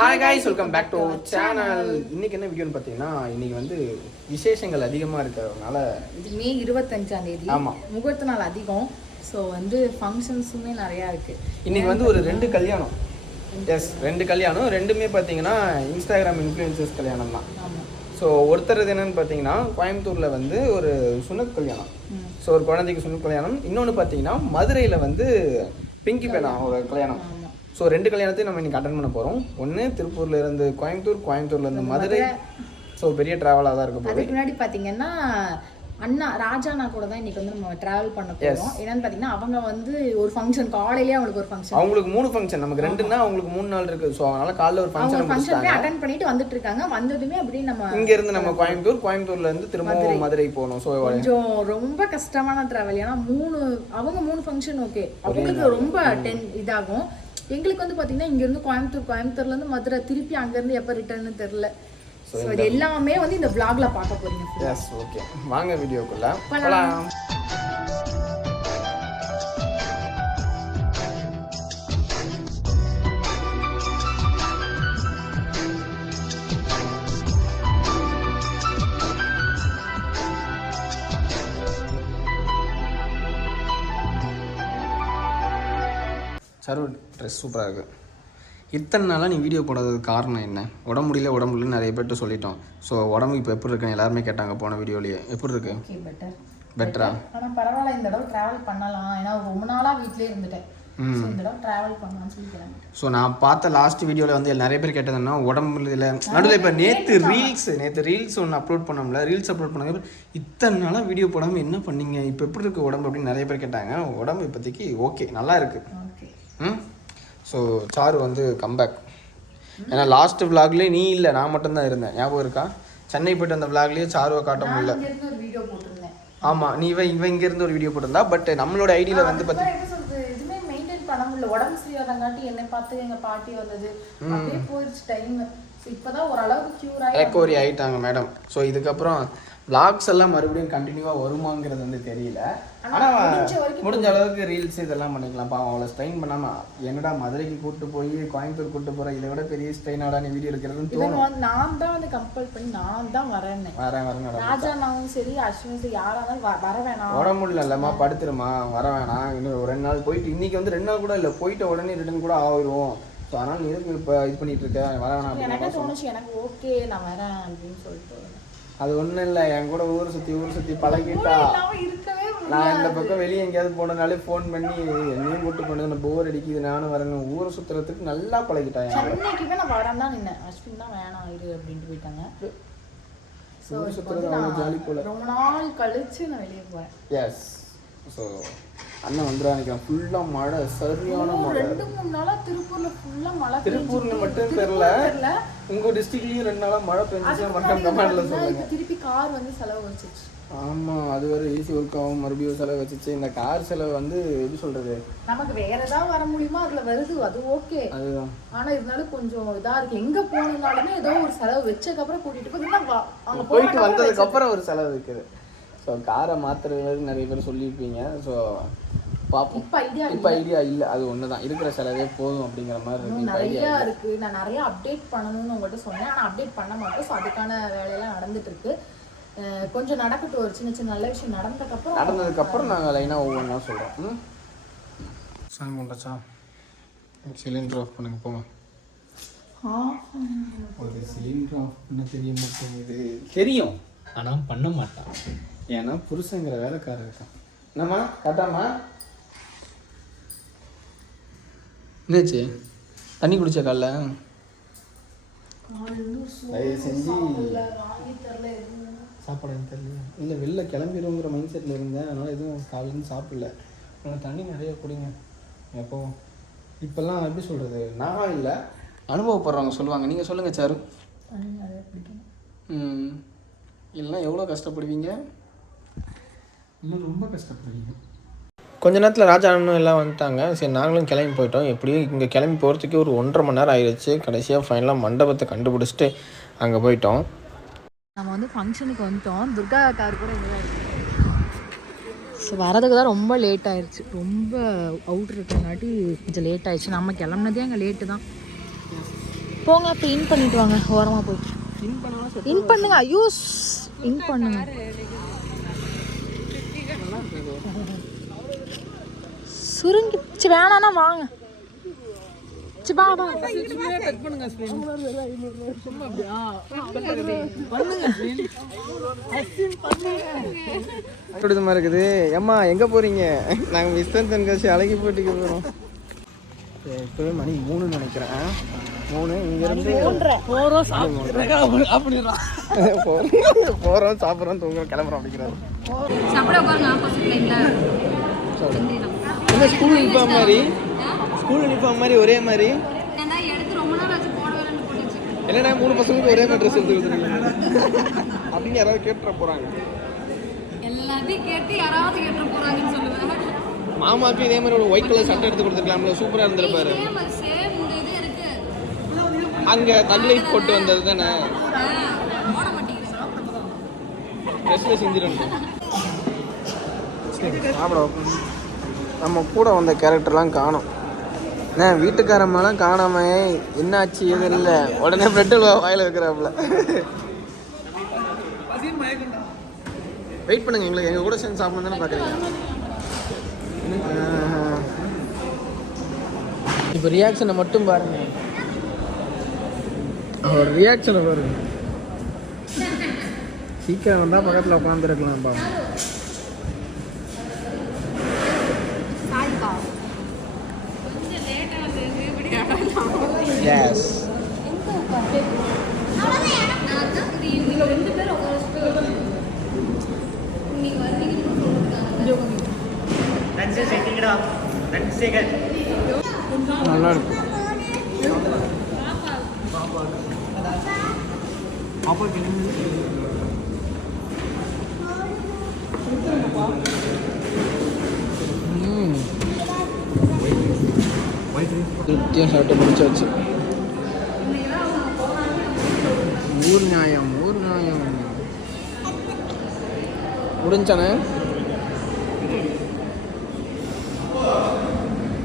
Hi guys welcome back to channel இன்னைக்கு என்ன வீடியோன்னு பார்த்தீங்கன்னா இன்னைக்கு வந்து விசேஷங்கள் அதிகமாக இருக்கிறதுனால இது மே இருபத்தஞ்சாம் தேதி. ஆமா. முகூர்த்த நாள் அதிகம். ஸோ வந்து ஃபங்க்ஷன்ஸுமே நிறையா இருக்கு. இன்னைக்கு வந்து ஒரு ரெண்டு கல்யாணம். எஸ் ரெண்டு கல்யாணம். ரெண்டுமே பார்த்தீங்கன்னா இன்ஸ்டாகிராம் இன்ஃப்ளூயன்சர்ஸ் கல்யாணம் தான். ஆமாம் ஸோ ஒருத்தர் என்னன்னு பார்த்தீங்கன்னா கோயம்புத்தூரில் வந்து ஒரு சுனக் கல்யாணம். ஸோ ஒரு குழந்தைக்கு சுனக் கல்யாணம். இன்னொன்று பார்த்தீங்கன்னா மதுரையில் வந்து பிங்கி பேனா ஒரு கல்யாணம். ஆமாம் ஸோ ரெண்டு கல்யாணத்தையும் நம்ம இன்னைக்கு அட்டன் பண்ண போகிறோம் ஒன்று திருப்பூர்ல இருந்து கோயம்புத்தூர் கோயம்புத்தூர்ல இருந்து மதுரை. ஸோ பெரிய ட்ராவலாக தான் இருக்க போகுது. அதுக்கு முன்னாடி பார்த்தீங்கன்னா அண்ணா ராஜாண்ணா கூட தான் இன்னைக்கு வந்து நம்ம ட்ராவல் பண்ண போகிறோம் என்னன்னு பார்த்தீங்கன்னா அவங்க வந்து ஒரு ஃபங்க்ஷன் காலையிலேயே அவங்களுக்கு ஒரு ஃபங்க்ஷன் அவங்களுக்கு மூணு ஃபங்க்ஷன் நமக்கு ரெண்டுன்னா அவங்களுக்கு மூணு நாள் இருக்கு. ஸோ அதனால காலைல ஒரு ஃபங்க்ஷன் ஃபங்க்ஷன் அட்டன் பண்ணிட்டு வந்துட்டு இருக்காங்க. வந்ததுமே அப்படியே நம்ம இங்க இருந்து நம்ம கோயம்புத்தூர் கோயம்புத்தூர்ல இருந்து திரும்பவும் மதுரை. போகணும். ஸோ கொஞ்சம் ரொம்ப கஷ்டமான டிராவல் ஏன்னா மூணு அவங்க மூணு ஃபங்க்ஷன் ஓகே அவங்களுக்கு ரொம்ப டென் இதாகும். எங்களுக்கு வந்து பாத்தீங்கன்னா இங்க இருந்து கோயம்புத்தூர் கோயம்புத்தூர்ல இருந்து மதுரை திருப்பி அங்க இருந்து எப்ப ரிட்டர்ன்னு தெரியல. ஸோ இது எல்லாமே வந்து இந்த vlogல பார்க்க போறீங்க. எஸ் ஓகே வாங்க வீடியோக்குள்ள போலாம். போலாம் சரு ட்ரெஸ் சூப்பராக இருக்குது இத்தனை நாளாக நீ வீடியோ போடாததுக்கு காரணம் என்ன? உடம்பு முடியல உடம்பு முடியல நிறைய பேர்ட்ட சொல்லிட்டோம். ஸோ உடம்பு இப்போ எப்படி இருக்குன்னு எல்லாருமே கேட்டாங்க போன வீடியோலேயே எப்படி இருக்கு? பெட்டர் பெட்டரா ஆனா பரவாயில்ல இந்த தடவை டிராவல் பண்ணலாம். ஏன்னா ரொம்ப நாளா வீட்லயே இருந்துட்டேன். ஸோ நான் பார்த்த லாஸ்ட் வீடியோவில் வந்து நிறைய பேர் கேட்டதுன்னா உடம்பு இல்லை நடுவில் இப்போ நேற்று ரீல்ஸ் நேற்று ரீல்ஸ் ஒன்று அப்லோட் பண்ணோம்ல ரீல்ஸ் அப்லோட் பண்ணாங்க. இத்தனை நாளாக வீடியோ போடாமல் என்ன பண்ணீங்க? இப்போ எப்படி இருக்கு உடம்பு அப்படின்னு நிறைய பேர் கேட்டாங்க. உடம்பு இப்போதைக்கு ஓகே நல்லா இருக்கு. ஓகே ம் ஸோ சாரு வந்து கம்பேக் ஏன்னா லாஸ்ட் விலாக்லேயே நீ இல்லை நான் மட்டும்தான் இருந்தேன். ஞாபகம் இருக்கா? சென்னை போயிட்டு அந்த விலாக்லேயே சாருவை காட்ட முடியல. ஆமாம் நீ இவன் இவன் இங்கேருந்து ஒரு வீடியோ போட்டிருந்தா பட் நம்மளோட ஐடியில் வந்து பார்த்தி அப்புறம் எப்படி சொல்றது? எதுவுமே மெயின்டைன் பண்ண முடியல. உடம்பு சரியாதங்காட்டி என்னை பார்த்து எங்க பாட்டி வந்தது. அப்படியே போயிடுச்சு டைம் இப்பதான் ஓரளவுக்கு கியூர் ஆகி ரெக்கவரி ஆயிட்டாங்க மேடம் ஸோ இதுக்கப்புறம் vlogs எல்லாம் மறுபடியும் கண்டினியூவாக வருமாங்கிறது வந்து தெரியல. ஆனால் முடிஞ்ச அளவுக்கு ரீல்ஸ் இதெல்லாம் பண்ணிக்கலாம். பாவம் அவளை ஸ்ட்ரெயின் பண்ணாம என்னடா மதுரைக்கு கூட்டு போய் கோயம்புத்தூர் கூட்டு போற இதை விட பெரிய ஸ்ட்ரெயினாடா நீ வீடியோ எடுக்கிறதுன்னு தோணும். நான் தான் வந்து கம்பல் பண்ணி நான் தான் வரேன் வரேன் மேடம் ராஜா நாவும் சரி அஸ்வினும் சரி யாரா இருந்தாலும் வ- வர வேணாம். உடம்பு இல்லைம்மா படுத்துருமா வர வேணாம். இன்னும் ரெண்டு நாள் போயிட்டு இன்னைக்கு வந்து ரெண்டு நாள் கூட இல்லை போயிட்ட உடனே ரிட்டர்ன் கூட ஆயிரும். ஸோ அதனால நீ இப்போ இது பண்ணிட்டு இருக்க? வர வேணாம் எனக்கு தோணுச்சு எனக்கு ஓகே நான் வரேன் அப்படின்னு சொல்லிட்டு. அது ஒன்றும் இல்லை என் கூட ஊர் சுற்றி ஊர் சுற்றி பழகிட்டா. நான் இந்த பக்கம் வெளியே எங்கேயாவது போனனாலே ஃபோன் பண்ணி என்னையும் கூட்டு போனது போர் அடிக்குது நானும் வரேன் ஊரை சுத்துறதுக்கு நல்லா பழகிட்டா. சென்னைக்குமே நான் வரேன் தான் நின்னேன். அஸ்வின் தான் வேணாம் இரு அப்படின்ட்டு போயிட்டாங்க. ஸோ நான் ரொம்ப நாள் கழிச்சு நான் வெளியே போறேன். எஸ் ஸோ அண்ணன் வந்துடா நினைக்கிறேன் ஃபுல்லாக மழை சரியான மழை. ரெண்டு மூணு நாளா திருப்பூர்ல ஃபுல்லா மழை திருப்பூர்ல மட்டும். தெரியல. திருப்பூர்ல தெரியல. உங்க டிஸ்ட்ரிக்ட்லயும் ரெண்டு நாளா மழை பெஞ்சிச்சு மட்டும் கமெண்ட்ல சொல்லுங்க திருப்பி கார் வந்து செலவு வச்சிச்சு ஆமா அது வேற ஈஸி ஒர்க் ஆகும் மறுபடியும் செலவு வச்சுச்சு இந்த கார் செலவு வந்து எப்படி சொல்றது? நமக்கு வேற ஏதாவது வர முடியுமா? அதுல வருது அது ஓகே அதுதான். ஆனா இருந்தாலும் கொஞ்சம் இதா இருக்கு. எங்க போனாலுமே ஏதோ ஒரு செலவு வச்சதுக்கு அப்புறம் கூட்டிட்டு போய் அங்க போயிட்டு போனதுக்கு வந்ததுக்கு அப்புறம் ஒரு செலவு இருக்குது. ஸோ காரை மாதிரி நிறைய பேர் சொல்லியிருப்பீங்க. ஸோ பார்ப்போம் இப்ப ஐடியா இப்போ ஐடியா இல்லை. அது ஒன்று தான் இருக்கிற செலவே போதும் அப்படிங்கிற மாதிரி இருக்கு. நிறைய இருக்கு. நான் நிறைய அப்டேட் பண்ணணும்னு உங்கள்கிட்ட சொன்னேன். ஆனா அப்டேட் பண்ண மாட்டோம். ஸோ அதுக்கான வேலையெல்லாம் நடந்துட்டு இருக்கு கொஞ்சம் நடக்கட்டும். ஒரு சின்ன சின்ன நல்ல விஷயம் நடந்ததுக்கு அப்புறம் நடந்ததுக்கப்புறம் நாங்கள் லைனாக ஒவ்வொன்றா சொல்கிறோம் சாமி கொண்டாச்சா சிலிண்டர் ஆஃப் பண்ணுங்க. போங்க. ஒரு சிலிண்டர் ஆஃப் பண்ண தெரிய மாட்டேங்குது தெரியும். ஆனால் பண்ண மாட்டான். ஏன்னா புருஷங்கிற வேலைக்காரர் இருக்கான். என்னம்மா? கட்டாமா என்னாச்சு? தண்ணி குடிச்ச காலைல? தயவு செஞ்சு வாங்கி தரல எதுவும். சாப்பாடு எனக்கு தெரியல. இல்லை வெளில கிளம்பிடுங்கிற மைண்ட் செட்டில் இருந்தேன். அதனால் எதுவும் காலையிலேருந்து சாப்பிடல. ஆனால் தண்ணி நிறைய குடிங்க. எப்போ? இப்போல்லாம் எப்படி சொல்கிறது நான் இல்லை. அனுபவப்படுறவங்க சொல்லுவாங்க. நீங்கள் சொல்லுங்கள் சார். ம். இல்லைன்னா எவ்வளோ கஷ்டப்படுவீங்க? இன்னும் ரொம்ப கஷ்டப்படுவீங்க. கொஞ்ச நேரத்தில் ராஜா அண்ணனும் எல்லாம் வந்துட்டாங்க. சரி நாங்களும் கிளம்பி போயிட்டோம். எப்படியும் இங்கே கிளம்பி போகிறதுக்கே ஒரு ஒன்றரை மணி நேரம் ஆயிடுச்சு. கடைசியாக ஃபைனலாக மண்டபத்தை கண்டுபிடிச்சிட்டு அங்கே போயிட்டோம். நம்ம வந்து ஃபங்க்ஷனுக்கு வந்துட்டோம். துர்கா கார் கூட இங்கே ஸோ வரதுக்கு தான் ரொம்ப லேட் ஆயிடுச்சு ரொம்ப அவுட்ரு இருக்கங்காட்டி கொஞ்சம் லேட் ஆயிடுச்சு. நம்ம கிளம்புனதே அங்கே லேட்டு தான். போங்க அப்போ இன் பண்ணிட்டு வாங்க. ஓரமாக போய் இன் பண்ணலாம் செட் இன் பண்ணுங்க. ஐயோ இன் பண்ணுங்க. சுருங்கி சி வேணாண்ணா வாங்க. சும்மா இருக்குது. ஏம்மா எங்க போறீங்க? நாங்க மிஸ்டர் தென்காசி அழகி போட்டிக்கு போறோம். இப்போவே மணி மூணுன்னு நினைக்கிறேன். மூணு இங்க இருந்து போறோம் போறோம் சாப்பிட்றோம் தூங்குறோம் கிளம்புறோம் அப்படிங்கிறாரு. சாப்பிட உட்காருங்க ஆப்போசிட் லைன்ல என்ன ஸ்கூல் யூனிஃபார்ம் மாதிரி? ஸ்கூல் யூனிஃபார்ம் மாதிரி ஒரே மாதிரி? என்னடா மூணு பசங்களுக்கு ஒரே மாதிரி ட்ரெஸ் எடுத்து கொடுத்துருக்கீங்க? அப்படின்னு யாராவது கேட்டுற போறாங்க. எல்லாத்தையும் கேட்டு யாராவது கேட்டு போறாங்கன்னு சொல்லுவேன் மாமாக்கு இதே மாதிரி ஒரு ஒயிட் கலர் சட்டை எடுத்து கொடுத்துருக்கலாம்ல சூப்பரா இருந்திருப்பாரு. அங்க தக்லைட் போட்டு வந்தது தானே? ட்ரெஸ்ல செஞ்சிடணும். சாப்பிட நம்ம கூட வந்த கேரக்டர்லாம் காணும். என்ன வீட்டுக்காரம்மாலாம் காணாம என்னாச்சு? எது இல்லை. உடனே பிரெட் வாயில் வைக்கிறாப்புல. வெயிட் பண்ணுங்க எங்களுக்கு எங்கள் கூட சேர்ந்து சாப்பிடணும் தானே பார்க்குறீங்க? இப்போ ரியாக்ஷனை மட்டும் பாருங்க. அவர் ரியாக்ஷனை பாருங்க. சீக்கிரம் வந்தால் பக்கத்தில் உட்காந்துருக்கலாம் பாருங்கள் சாரிக்கா கொஞ்சம் லேட்டாக வந்து இப்படி எஸ் எங்க உட்காந்து நான் தான் நீங்க ரெண்டு பேரும் உட்காந்து நீங்க வருவீங்கன்னு சொல்லிருக்காங்க நல்லா இருக்கும் திருப்தியாக சாப்பிட்டு முடிச்சாச்சு. ஊர் நியாயம் ஊர் நியாயம். முடிஞ்சானே?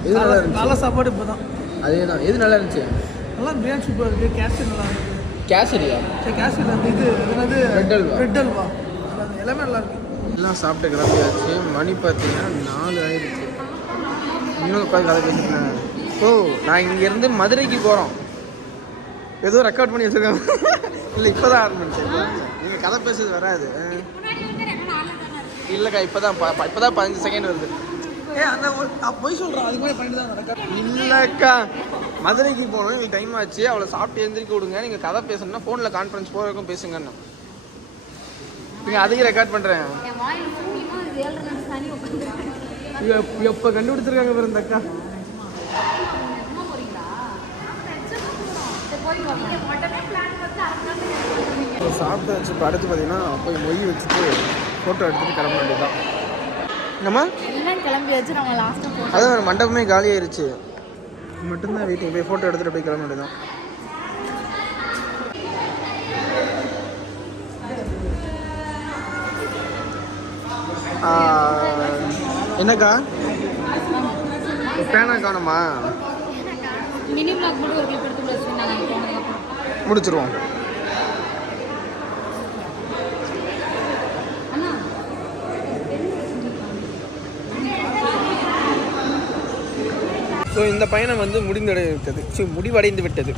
எது நல்லா இருந்துச்சு. காலை சாப்பாடு இப்போ தான் அதே தான் எது நல்லா இருந்துச்சு. நல்லா பிரியாணி சூப்பராக இருக்குது கேசரி நல்லா இருக்குது கேசரியா சரி கேசரி அந்த இது என்னது? Bread அல்வா. பிரெட் அல்வா நல்லா. எல்லாமே நல்லா இருக்கு. எல்லாம் சாப்பிட்டு கிளம்பியாச்சு. மணி பார்த்தீங்கன்னா நாலு ஆயிடுச்சு. இன்னும் உட்காந்து கதை பேசிட்டேன் ஓ நான் இங்கேருந்து மதுரைக்கு போகிறோம் ஏதோ ரெக்கார்ட் பண்ணி வச்சுருக்கேன் இல்லை இப்போ தான் ஆரம்பிச்சேன். நீங்கள் கதை பேசுறது வராது. இல்லைக்கா இப்போ தான் இப்போ தான் பதினஞ்சு செகண்ட் வருது. ஏ அந்த பொய் சொல்கிறேன் அதுக்கு பண்ணிட்டு தான் நடக்க இல்லைக்கா. மதுரைக்கு போகணும். எங்களுக்கு டைம் ஆச்சு. அவளை சாப்பிட்டு எழுந்திரிக்க விடுங்க. நீங்கள் கதை பேசணும்னா ஃபோனில் கான்ஃபரன்ஸ் போகிற வரைக்கும் பேசுங்கன்னு நீங்கள் அதையும் ரெக்கார்ட் பண்ணுறேன் எப்போ கண்டுபிடிச்சிருக்காங்க பாரு இந்த அக்கா. சாப்பிட்டு வச்சு இப்போ அடுத்து பார்த்தீங்கன்னா போய் மொய் வச்சுட்டு ஃபோட்டோ எடுத்துட்டு கிளம்ப வேண்டியதுதான். நம்ம? எல்லாம் கிளம்பியாச்சு நம்ம லாஸ்ட்டாக அதான் மண்டபமே காலி மட்டும்தான் வெயிட்டிங் போய் ஃபோட்டோ எடுத்துட்டு போய் கிளம்ப வேண்டியதுதான். ஆ, என்னக்கா? பேனா காணுமா? மினி பிளாக் மட்டும் ஒரு கிளிப் எடுத்து வச்சுருந்தாங்க போனதுக்கப்புறம் முடிச்சிருவோம் அண்ணா ஸோ இந்த பயணம் வந்து முடிந்தடைந்து விட்டது ஸோ முடிவடைந்து விட்டது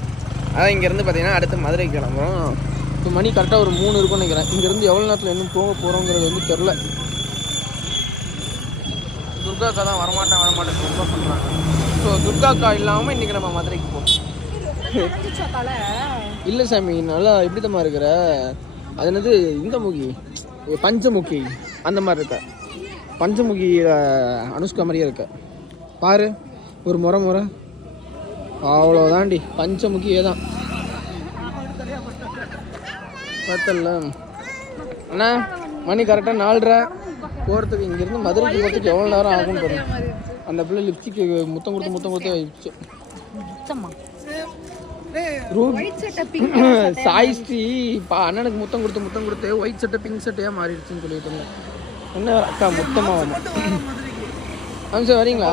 அதான் இங்கேருந்து பார்த்தீங்கன்னா அடுத்து மதுரை கிளம்புறோம். இப்போ மணி கரெக்டாக ஒரு மூணு இருக்கும்னு நினைக்கிறேன். இங்கேருந்து எவ்வளோ நேரத்தில் இன்னும் போக போகிறோங்கிறது வந்து தெரில துர்காக்கா தான் வரமாட்டேன் வரமாட்டேன் ரொம்ப பண்ணுறாங்க ஸோ துர்கா அக்கா இல்லாமல் இன்றைக்கி நம்ம மதுரைக்கு போகிறோம் இல்லை சாமி நல்லா எப்படி தம்மா இருக்கிற. அது என்னது இந்த முகி பஞ்சமுகி. அந்த மாதிரி இருக்க. பஞ்சமுகியில் அனுஷ்கா மாதிரியே இருக்க. பாரு. ஒரு முறை முறை. அவ்வளோதாண்டி பஞ்சமுகியே தான் பார்த்தல அண்ணா மணி கரெக்டாக நாலரை. போகிறதுக்கு இங்கேருந்து மதுரைக்கு போகிறதுக்கு எவ்வளோ நேரம் ஆகும்னு பாருங்க. அந்த பிள்ளை லிப்ஸ்டிக்கு முத்தம் கொடுத்து முத்தம் கொடுத்து வச்சு. சுத்தமா ரூட் சாய் ஸ்ரீ பா அண்ணனுக்கு முத்தம் கொடுத்து முத்தம் கொடுத்து ஒயிட் சட்டை பிங்க் சட்டையாக மாறிடுச்சுன்னு சொல்லிட்டு இருந்தேன். என்ன அக்கா மொத்தமாக சார் வரீங்களா?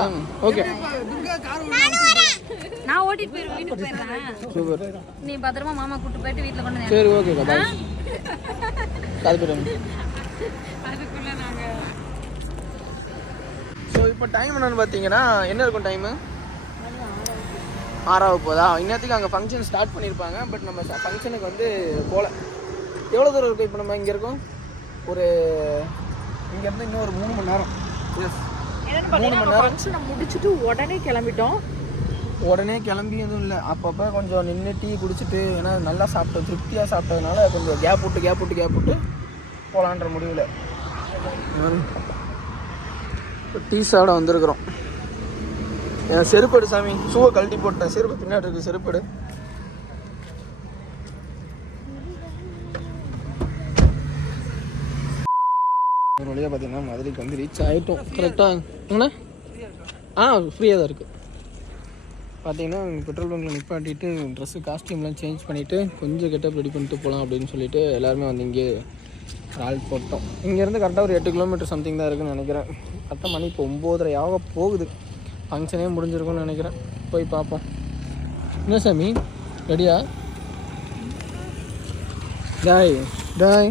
ஓகே துர்கா கார் நான் ஓட்டிட்டு போயிரு வீட்டுக்கு போயிடுறேன். சூப்பர் நீ பத்திரமா மாமா கூட்டு போயிட்டு வீட்டுல கொண்டு சரி பாய் அதுக்குள்ள நாங்க ஸோ இப்போ டைம் என்னன்னு பார்த்தீங்கன்னா என்ன இருக்கும் டைமு ஆறாவது போதா? இன்னத்துக்கு அங்கே ஃபங்க்ஷன் ஸ்டார்ட் பண்ணியிருப்பாங்க பட் நம்ம ஃபங்க்ஷனுக்கு வந்து போகல எவ்வளோ தூரம் இருக்கும்? இப்போ நம்ம இங்கே இருக்கோம்? ஒரு இங்கேருந்து இன்னும் ஒரு மூணு மணி நேரம். எஸ் மூணு மணி நேரம். ஃபங்க்ஷனை முடிச்சுட்டு உடனே கிளம்பிட்டோம். உடனே கிளம்பி எதுவும் இல்லை. அப்பப்போ கொஞ்சம் நின்று டீ குடிச்சிட்டு ஏன்னா நல்லா சாப்பிட்டோம் திருப்தியாக சாப்பிட்டதுனால கொஞ்சம் கேப் விட்டு கேப் விட்டு கேப் விட்டு போகலான்ற முடிவில். டீ சாப்பிட வந்திருக்கிறோம். செருப்படு சாமி. ஷூவை கழட்டி போட்டேன். செருப்பு பின்னாடி இருக்கு செருப்படு. ஒரு பார்த்தீங்கன்னா மதுரைக்கு வந்து ரீச் ஆகிட்டோம் கரெக்டாக என்ன? ஆ ஃப்ரீயாக தான் இருக்குது பார்த்தீங்கன்னா பெட்ரோல் பங்கில் நிப்பாட்டிட்டு ட்ரெஸ்ஸு காஸ்ட்யூம்லாம் சேஞ்ச் பண்ணிவிட்டு கொஞ்சம் கெட்டப் ரெடி பண்ணிட்டு போகலாம் அப்படின்னு சொல்லிட்டு எல்லாருமே வந்து இங்கே ரால் போட்டோம். இங்கேருந்து கரெக்டாக ஒரு எட்டு கிலோமீட்டர் சம்திங் தான் இருக்குன்னு நினைக்கிறேன். கரெக்டாக மணி இப்போ ஒம்போதரை ஆக போகுது ஃபங்க்ஷனே முடிஞ்சிருக்கும்னு நினைக்கிறேன். போய் பார்ப்போம் என்ன சாமி? ரெடியா டாய் டாய்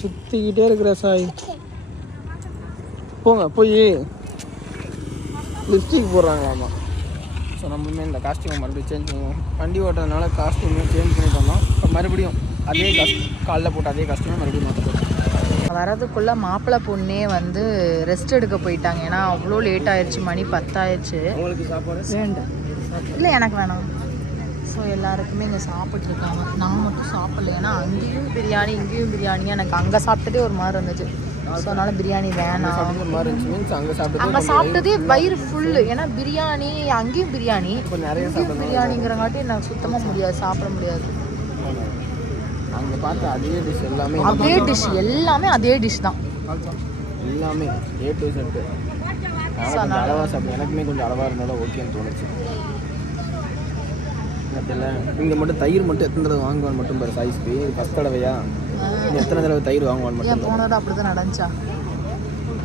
சுற்றிக்கிட்டே இருக்கிற சாய். போங்க போய். லிப்ஸ்டிக் போடுறாங்களாமா. ஸோ நம்மளுமே இந்த காஸ்டியூமை மறுபடியும் சேஞ்ச் பண்ணுவோம் வண்டி ஓட்டுறதுனால காஸ்டியூமே சேஞ்ச் வந்தோம். இப்போ மறுபடியும் அதே காஸ்ட் காலைல போட்டு அதே காஸ்டியூமே மறுபடியும் மாற்ற வரதுக்குள்ள மாப்பிள்ளை பொண்ணே வந்து ரெஸ்ட் எடுக்க போயிட்டாங்க. ஏன்னா அவ்வளோ லேட் ஆயிடுச்சு மணி பத்தாயிடுச்சு உங்களுக்கு சாப்பாடு? வேண்டாம். இல்லை எனக்கு வேணாம். ஸோ எல்லாருக்குமே இங்கே சாப்பிட்ருக்காங்க நான் மட்டும் சாப்பிடல. ஏன்னா அங்கேயும் பிரியாணி இங்கேயும் பிரியாணி எனக்கு அங்கே சாப்பிட்டதே ஒரு மாதிரி இருந்துச்சு. ஸோ அதனால பிரியாணி வேணாம். அங்கே சாப்பிட்டு அங்கே சாப்பிட்டதே வயிறு ஃபுல்லு ஏன்னா பிரியாணி அங்கேயும் பிரியாணி. இங்கேயும் பிரியாணிங்கிறங்காட்டி எனக்கு சுத்தமாக முடியாது சாப்பிட முடியாது. அங்கே பார்த்த அதே டிஷ் எல்லாமே அதே டிஷ் எல்லாமே அதே டிஷ் தான். எல்லாமே ஏ டு கொஞ்சம் அளவாக சாப்பிடும் எனக்குமே கொஞ்சம் அளவாக இருந்தாலும் ஓகேன்னு தோணுச்சு. இங்கே மட்டும் தயிர் மட்டும் எத்தனை வாங்குவான்னு மட்டும் பாரு சாய்ஸ்க்கு ஃபஸ்ட் தடவையா? எத்தனை தடவை தயிர் வாங்குவான்னு மட்டும் போனது அப்படி தான் நடந்துச்சா?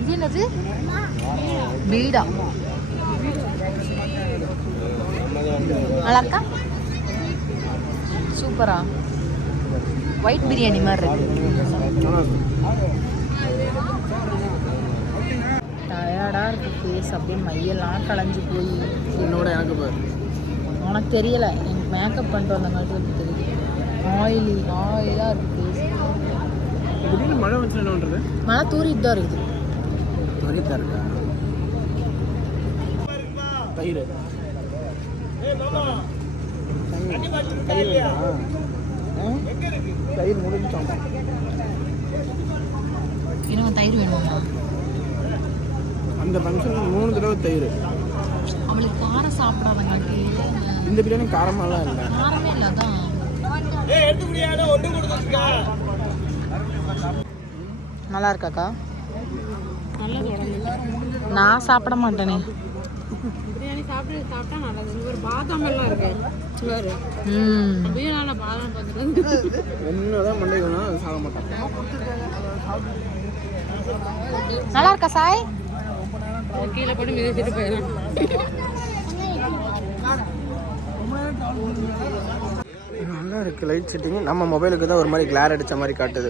இது என்னது? பீடா. இருக்கா சூப்பரா. ஒயிட் பிரியாணி மாதிரி இருக்கு. டயர்டாக இருக்கு ஃபேஸ் அப்படியே மையெல்லாம் களைஞ்சு போய். என்னோட எனக்கு உனக்கு தெரியல. எனக்கு மேக்கப் பண்ணிட்டு வந்தங்காட்டி எனக்கு தெரியுது. ஆயிலி ஆயிலாக இருக்கு. ஃபேஸ் திடீர்னு மழை வச்சு என்ன பண்ணுறது மழை தூரிட்டு தான் இருக்குது. துரிதா இருக்கா? தயிர். தயிர். வேணுமா? ஆ? தயிர் முடிஞ்சோம் இன்னும் தயிர் வேணுமா? அந்த ஃபங்க்ஷன் மூணு தடவை தயிர். அவளுக்கு காரம் சாப்பிடாதங்காட்டி இந்த பிரியாணி காரமாலாம் இல்லை. காரமே இல்லை அதான். நல்லா இருக்காக்கா நான் சாப்பிட மாட்டேனே. பிரியாணி சாப்பிட்டு சாப்பிட்டா நல்லது. ஒரு பாதாம் எல்லாம் இருக்கு பிரியாணில பாதாம் பார்த்துட்டு என்னதான் சாக மாட்டான். நல்லா இருக்கா சாய் கீழே போட்டு மிதிச்சிட்டு போயிடும் நல்லா இருக்கு லைட் செட்டிங் நம்ம மொபைலுக்கு தான் ஒரு மாதிரி கிளார் அடிச்ச மாதிரி காட்டுது.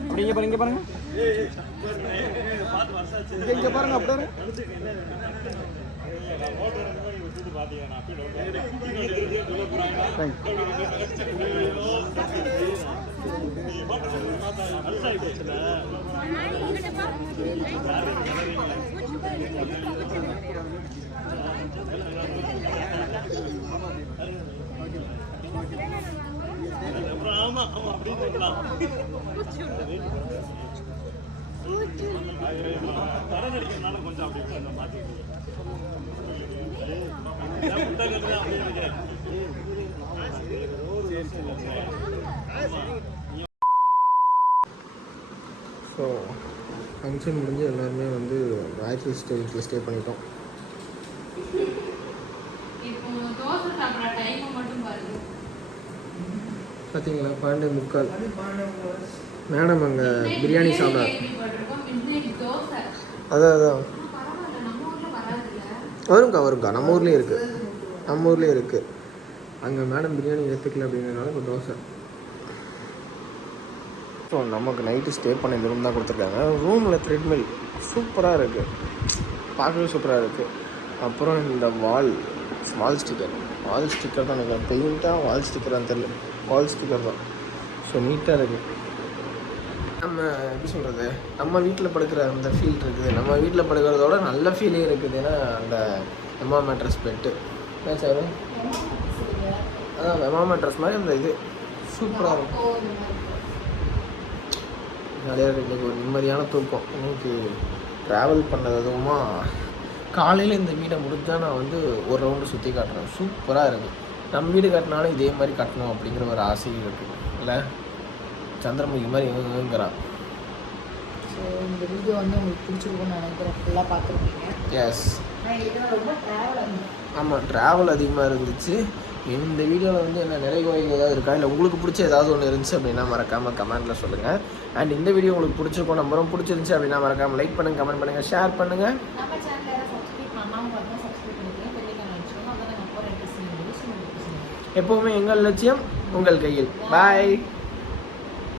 அப்படி இங்கே பாருங்க பாருங்க. இங்கே பாருங்க அப்படி ஆமா ஆமா அப்படின்னு ஸோ ஃபங்க்ஷன் முடிஞ்சு எல்லாருமே வந்து ராயல் ஸ்டே ஸ்டே பண்ணிட்டோம். பார்த்தீங்களா பன்னெண்டு முக்கால். மேடம் அங்கே பிரியாணி சாப்பிட அதான் அதான் வரும்க்கா வரும்க்கா. நம்ம ஊர்லேயே இருக்குது நம்ம ஊர்லேயே இருக்குது அங்கே மேடம் பிரியாணி ஏற்றுக்கல அப்படிங்கிறதுனால இப்போ தோசை. ஸோ நமக்கு நைட்டு ஸ்டே பண்ண இந்த ரூம் தான் கொடுத்துருக்காங்க. ரூமில் த்ரெட்மில் சூப்பராக இருக்குது பார்க்கவே சூப்பராக இருக்குது அப்புறம் இந்த வால் வால் ஸ்டிக்கர் வால் ஸ்டிக்கர் தான் எனக்கு பெயிண்ட்டாக வால் ஸ்டிக்கரான்னு தெரியல. வால் ஸ்டிக்கர் தான். ஸோ நீட்டாக இருக்குது நம்ம எப்படி சொல்கிறது நம்ம வீட்டில் படுக்கிற அந்த ஃபீல் இருக்குது. நம்ம வீட்டில் படுக்கிறதோட நல்ல ஃபீலே இருக்குது. ஏன்னா அந்த எம்மா மேட்ரஸ் பெட்டு ஏன் சார் அதான் எமா மேட்ரஸ் மாதிரி அந்த இது. சூப்பராக இருக்கும். ஜாலியாக இருக்குது இன்றைக்கி ஒரு நிம்மதியான தூக்கம். இன்னைக்கு ட்ராவல் பண்ணது அதுவுமா காலையில் இந்த வீடை முடிஞ்சால் நான் வந்து ஒரு ரவுண்டு சுற்றி காட்டுறேன். சூப்பராக இருக்குது நம்ம வீடு கட்டினாலும் இதே மாதிரி கட்டணும் அப்படிங்கிற ஒரு ஆசையும் இருக்குது இல்லை? சந்திரமுகி மாதிரி இவங்கிறான் ஸோ இந்த வீடியோ வந்து உங்களுக்கு பிடிச்சிருக்கும்னு நினைக்கிறேன். ஃபுல்லாக பார்த்துருப்பீங்க. எஸ் ஆமாம் ட்ராவல் அதிகமாக இருந்துச்சு. இந்த வீடியோவில் வந்து என்ன நிறைகுறைகள் ஏதாவது இருக்கா? இல்லை உங்களுக்கு பிடிச்ச ஏதாவது ஒன்று இருந்துச்சு அப்படின்னா மறக்காமல் கமெண்ட்டில் சொல்லுங்கள் அண்ட் இந்த வீடியோ உங்களுக்கு பிடிச்சிருக்கோம் நம்பரும் பிடிச்சிருந்துச்சு அப்படின்னா மறக்காமல் லைக் பண்ணுங்கள் கமெண்ட் பண்ணுங்கள் ஷேர் பண்ணுங்கள் எப்போவுமே எங்கள் லட்சியம் உங்கள் கையில். பாய்